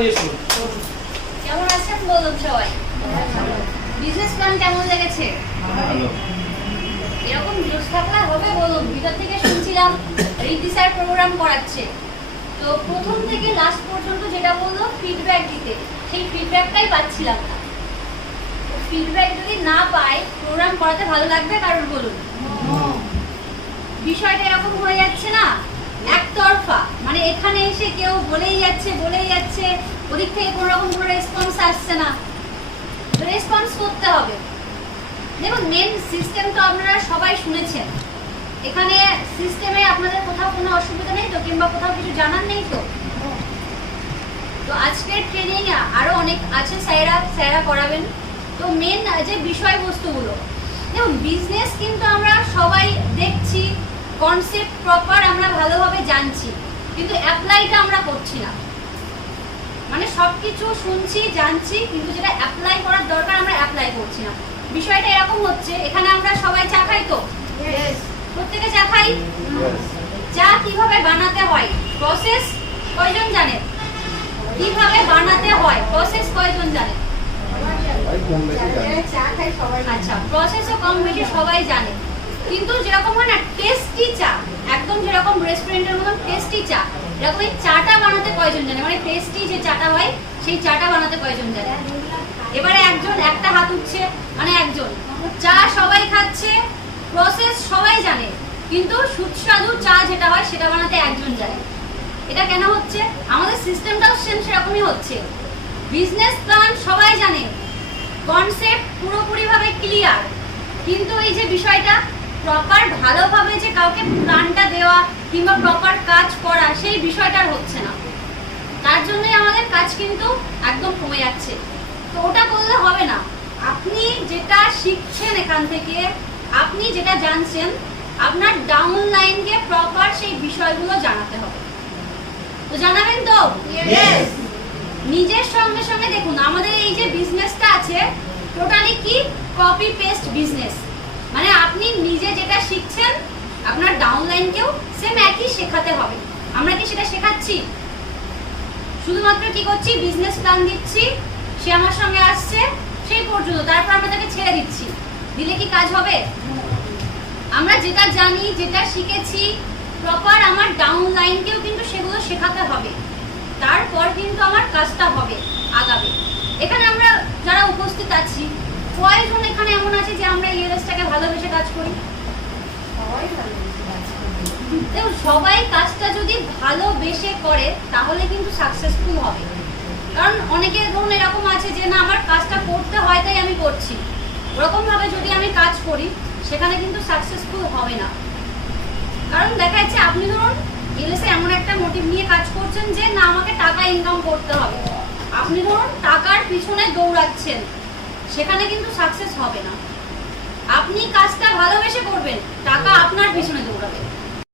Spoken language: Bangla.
নিয়ে শুনুন। কেমন আছেন বলুন সবাই? বিজনেস প্ল্যান কেমন লেগেছে? ভালো। এরকম জোশ থাকলে হবে বলুন? ভিতর থেকে শুনছিলাম রিদ্ধি স্যার প্রোগ্রাম করাচ্ছে, তো প্রথম থেকে লাস্ট পর্যন্ত যেটা বললো ফিডব্যাক দিতে, সেই ফিডব্যাকটাই পাচ্ছিলাম না। ফিডব্যাক যদি না পাই প্রোগ্রাম করাতে ভালো লাগবে কারণ বলুন? বিষয়টা এরকম হয়ে যাচ্ছে না একতরফা, মানে এখানে এসে কেউ বলেই যাচ্ছে, ওদিক থেকে কোনো রকম কোনো রেসপন্স আসছে না। রেসপন্স করতে হবে। দেখুন, মেন সিস্টেম তো আপনারা সবাই শুনেছেন। এখানে সিস্টেমে আপনাদের কোথাও কোনো অসুবিধা নেই তো, কিংবা কোথাও কিছু জানার নেই তো? তো আজকের ট্রেনিং আরো অনেক আছে, স্যারা করাবেন। তো মেন যে বিষয়বস্তুগুলো, দেখুন বিজনেস কিন্তু আমরা সবাই দেখছি, কনসেপ্ট প্রপার আমরা ভালোভাবে জানছি, কিন্তু অ্যাপ্লাইটা আমরা করছি না। মানে সবকিছু শুনছি জানছি, কিন্তু যেটা অ্যাপ্লাই করার দরকার আমরা অ্যাপ্লাই করছি না। বিষয়টা এরকম হচ্ছে, এখানে আমরা সবাই চা খাই তো? প্রত্যেকে চা খাই। চা কিভাবে বানাতে হয় প্রসেস কয়জন জানে? কিভাবে বানাতে হয় প্রসেস কয়জন জানে? আচ্ছা, প্রসেসও কম বেশি সবাই জানে, কিন্তু যেরকম হয় না টেস্টি চা, একদম যেরকম রেস্টুরেন্টের মতন টেস্টি চা, এরকম এই চাটা বানাতে কয়জন জানে? মানে টেস্টি যে চাটা হয় সেই চাটা বানাতে কয়জন জানে? এবারে একজন, একটা হাত উঠছে, মানে একজন। চা সবাই খাচ্ছে, প্রসেস সবাই জানে, কিন্তু সুস্বাদু চা যেটা হয় সেটা বানাতে একজন জানে। এটা কেন হচ্ছে? আমাদের সিস্টেমটাও সেরকমই হচ্ছে। বিজনেস প্ল্যান সবাই জানে, কনসেপ্ট পুরোপুরিভাবে ক্লিয়ার, কিন্তু এই যে বিষয়টা প্রপার ভালোভাবে যে কাউকে প্ল্যানটা দেওয়া কিংবা প্রপার কাজ করা, সেই বিষয়টা হচ্ছে না। তার জন্যই আমাদের কাজ কিন্তু একদম কমে যাচ্ছে। তো ওটা করলে হবে না। আপনি যেটা শিখছেন এখান থেকে, আপনি যেটা জানছেন, আপনার ডাউন লাইনকে প্রপার সেই বিষয়গুলো জানাতে হবে। তো জানাবেন তো? নিজের সঙ্গে সঙ্গে দেখুন, আমাদের এই যে বিজনেসটা আছে টোটালি কি কপি পেস্ট বিজনেস। মানে আপনি নিজে যেটা শিখছেন আপনার ডাউন লাইনকেও সেম একই শেখাতে হবে। আমরা কি সেটা শেখাচ্ছি? শুধুমাত্র কি করছি, বিজনেস প্ল্যান দিচ্ছি, সে আমার সঙ্গে আসছে সেই পর্যন্ত, তারপর আমরা তাকে ছেড়ে দিচ্ছি। দিলে কি কাজ হবে? আমরা যেটা জানি, যেটা শিখেছি, প্রপার আমার ডাউন লাইনকেও কিন্তু সেগুলো শেখাতে হবে, তারপর কিন্তু আমার কাজটা হবে, আগাবে। এখানে আমরা যারা উপস্থিত আছি, কয়জন এখানে এমন আছে যে আমরা ইএলএসটাকে ভালোবেসে কাজ করি? দেখুন, সবাই কাজটা যদি ভালোবেসে করে তাহলে কিন্তু সাকসেসফুল হবে। কারণ অনেকে ধরুন এরকম আছে যে না, আমার কাজটা করতে হয় তাই আমি করছি, ওরকম ভাবে যদি আমি কাজ করি সেখানে কিন্তু সাকসেসফুল হবে না। কারণ দেখা যাচ্ছে আপনি ধরুন ইএলএসে এমন একটা মোটিভ নিয়ে কাজ করছেন যে না, আমাকে টাকা ইনকাম করতে হবে, আপনি ধরুন টাকার পিছনে দৌড়াচ্ছেন, সেখানে কিন্তু সাকসেস হবে না। আপনি কাজটা ভালোবেসে করবেন, টাকা আপনার পিছনে দৌড়াবে।